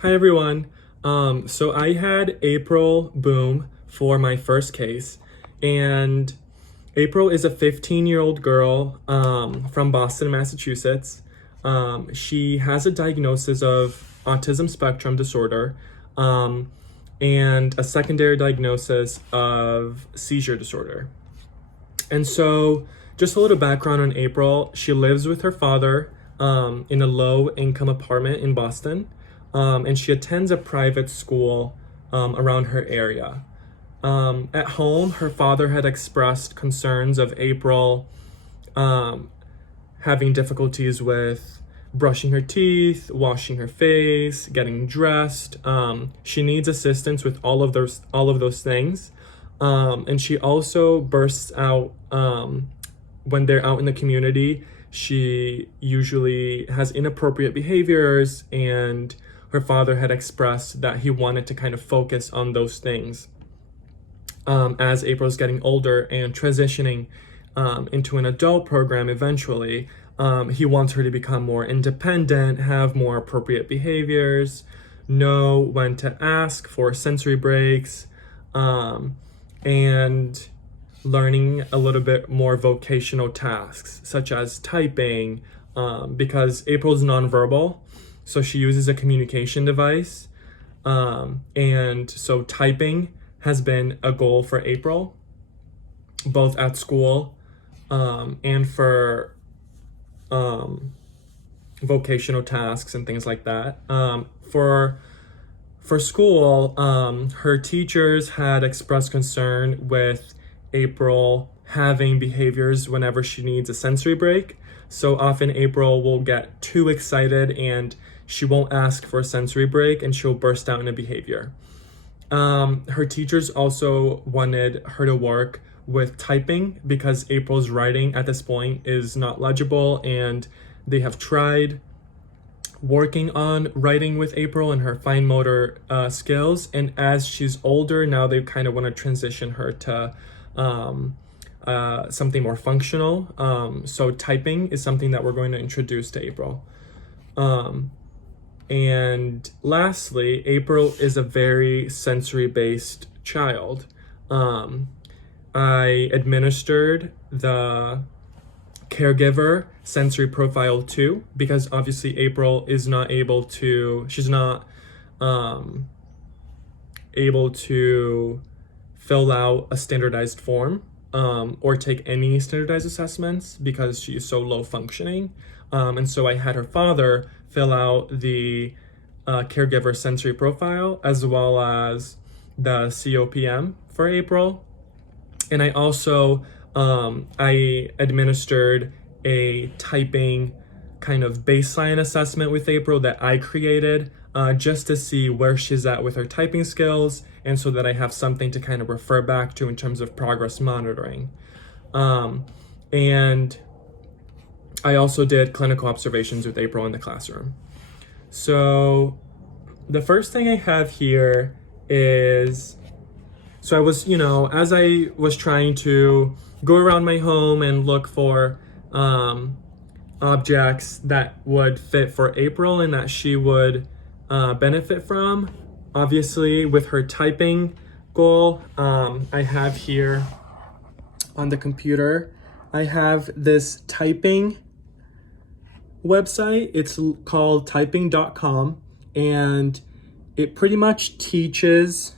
Hi everyone. So I had April Boom for my first case, and April is a 15-year-old girl from Boston, Massachusetts. She has a diagnosis of autism spectrum disorder and a secondary diagnosis of seizure disorder. And so, just a little background on April. She lives with her father in a low income apartment in Boston, and she attends a private school around her area. At home, her father had expressed concerns of April um, having difficulties with brushing her teeth, washing her face, getting dressed. She needs assistance with all of those things. And she also bursts out when they're out in the community. She usually has inappropriate behaviors, and her father had expressed that he wanted to kind of focus on those things as April's getting older and transitioning into an adult program eventually. He wants her to become more independent, have more appropriate behaviors, know when to ask for sensory breaks, and learning a little bit more vocational tasks, such as typing, because April's nonverbal, so she uses a communication device. And so typing has been a goal for April, both at school and for vocational tasks and things like that. For school, her teachers had expressed concern with April having behaviors whenever she needs a sensory break. So often April will get too excited and she won't ask for a sensory break and she'll burst out in a behavior. Her teachers also wanted her to work with typing because April's writing at this point is not legible, and they have tried working on writing with April and her fine motor skills. And as she's older now, they kind of want to transition her to something more functional. So typing is something that we're going to introduce to April. And lastly, April is a very sensory-based child. I administered the caregiver sensory profile too, because obviously April is not able to, she's not able to fill out a standardized form or take any standardized assessments because she is so low functioning. And so I had her father fill out the caregiver sensory profile as well as the COPM for April. And I also I administered a typing kind of baseline assessment with April that I created just to see where she's at with her typing skills, and so that I have something to kind of refer back to in terms of progress monitoring. And I also did clinical observations with April in the classroom. So the first thing I have here is, so I was, as I was trying to go around my home and look for objects that would fit for April and that she would benefit from, obviously with her typing goal, I have here on the computer, I have this typing website. It's called typing.com, and it pretty much teaches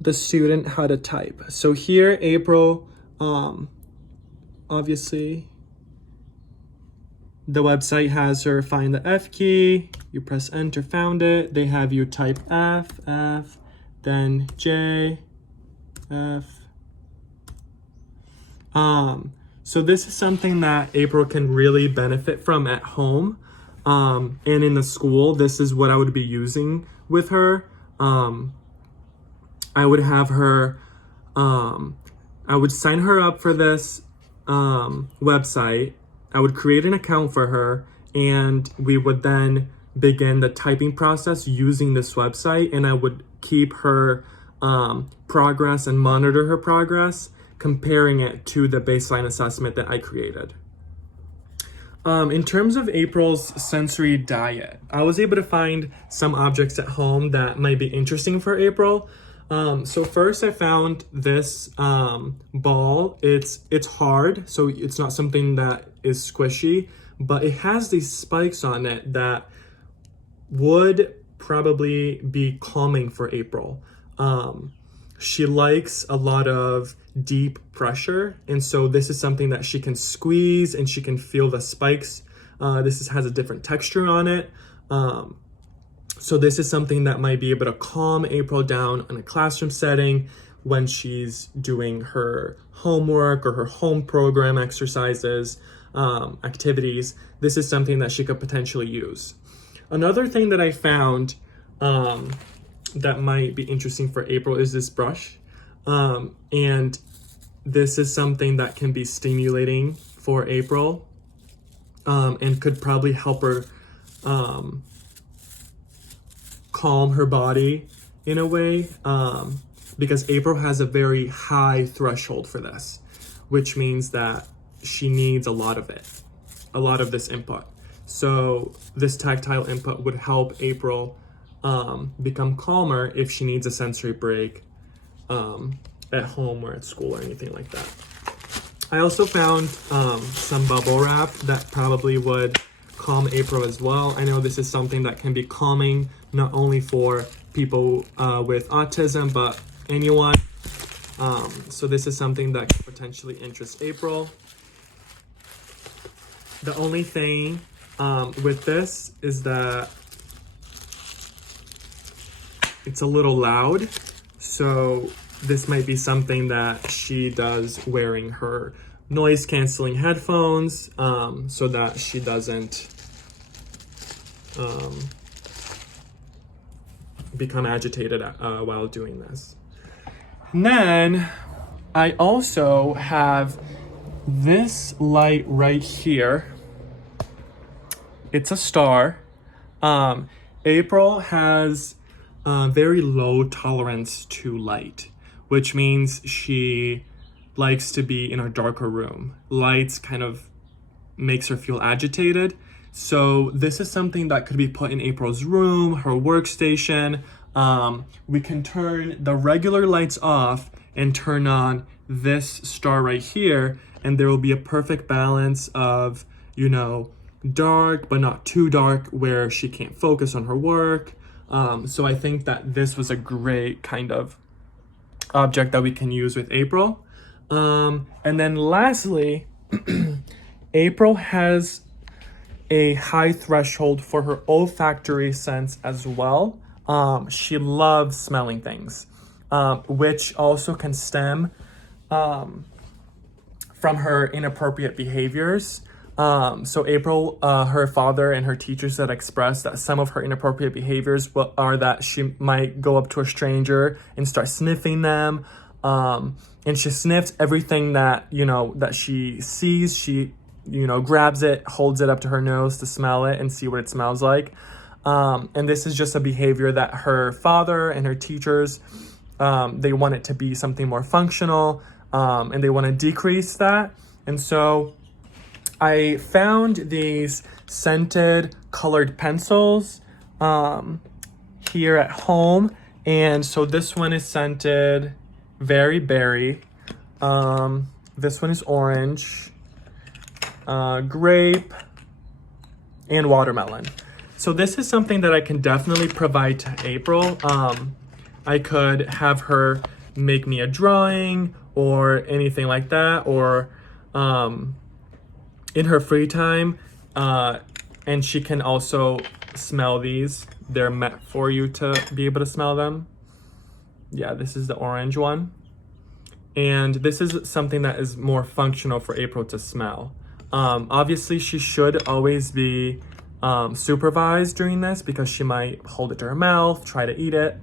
the student how to type. So here April, obviously the website has her find the F key, you press enter, found it, they have you type F, then J, F. So this is something that April can really benefit from at home, and in the school. This is what I would be using with her. I would have her, I would sign her up for this website. I would create an account for her, and we would then begin the typing process using this website, and I would keep her progress and monitor her progress, comparing it to the baseline assessment that I created. In terms of April's sensory diet, I was able to find some objects at home that might be interesting for April. So first I found this ball. It's hard, so it's not something that is squishy, but it has these spikes on it that would probably be calming for April. She likes a lot of deep pressure, and so this is something that she can squeeze and she can feel the spikes. Has a different texture on it. So this is something that might be able to calm April down in a classroom setting when she's doing her homework or her home program exercises, activities. This is something that she could potentially use. Another thing that I found that might be interesting for April is this brush. And this is something that can be stimulating for April, and could probably help her calm her body in a way, because April has a very high threshold for this, which means that she needs a lot of this input. So this tactile input would help April become calmer if she needs a sensory break at home or at school or anything like that. I also found some bubble wrap that probably would calm April as well. I know this is something that can be calming not only for people with autism, but anyone. So this is something that could potentially interest April. The only thing with this is that it's a little loud, so this might be something that she does wearing her noise canceling headphones, so that she doesn't become agitated while doing this. And then I also have this light right here. It's a star. April has very low tolerance to light, which means she likes to be in a darker room. Lights kind of makes her feel agitated. So this is something that could be put in April's room, her workstation. We can turn the regular lights off and turn on this star right here, and there will be a perfect balance of, dark but not too dark where she can't focus on her work. So I think that this was a great kind of object that we can use with April. And then lastly, April has a high threshold for her olfactory sense as well. She loves smelling things, which also can stem from her inappropriate behaviors. So April, her father and her teachers had expressed that some of her inappropriate behaviors are that she might go up to a stranger and start sniffing them. And she sniffs everything that, that she sees. She, grabs it, holds it up to her nose to smell it and see what it smells like. And this is just a behavior that her father and her teachers, they want it to be something more functional, and they want to decrease that. And so I found these scented colored pencils here at home. And so this one is scented Very Berry. This one is orange, grape, and watermelon. So this is something that I can definitely provide to April. I could have her make me a drawing or anything like that, or in her free time, and she can also smell these. They're meant for you to be able to smell them. Yeah, this is the orange one. And this is something that is more functional for April to smell. Obviously, she should always be supervised during this because she might hold it to her mouth, try to eat it.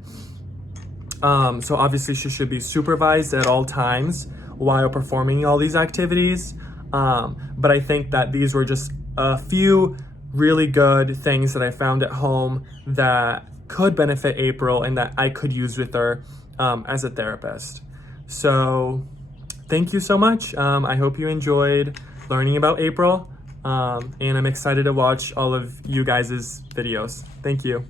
So obviously she should be supervised at all times while performing all these activities. But I think that these were just a few really good things that I found at home that could benefit April and that I could use with her as a therapist. So thank you so much. I hope you enjoyed learning about April. And I'm excited to watch all of you guys' videos. Thank you.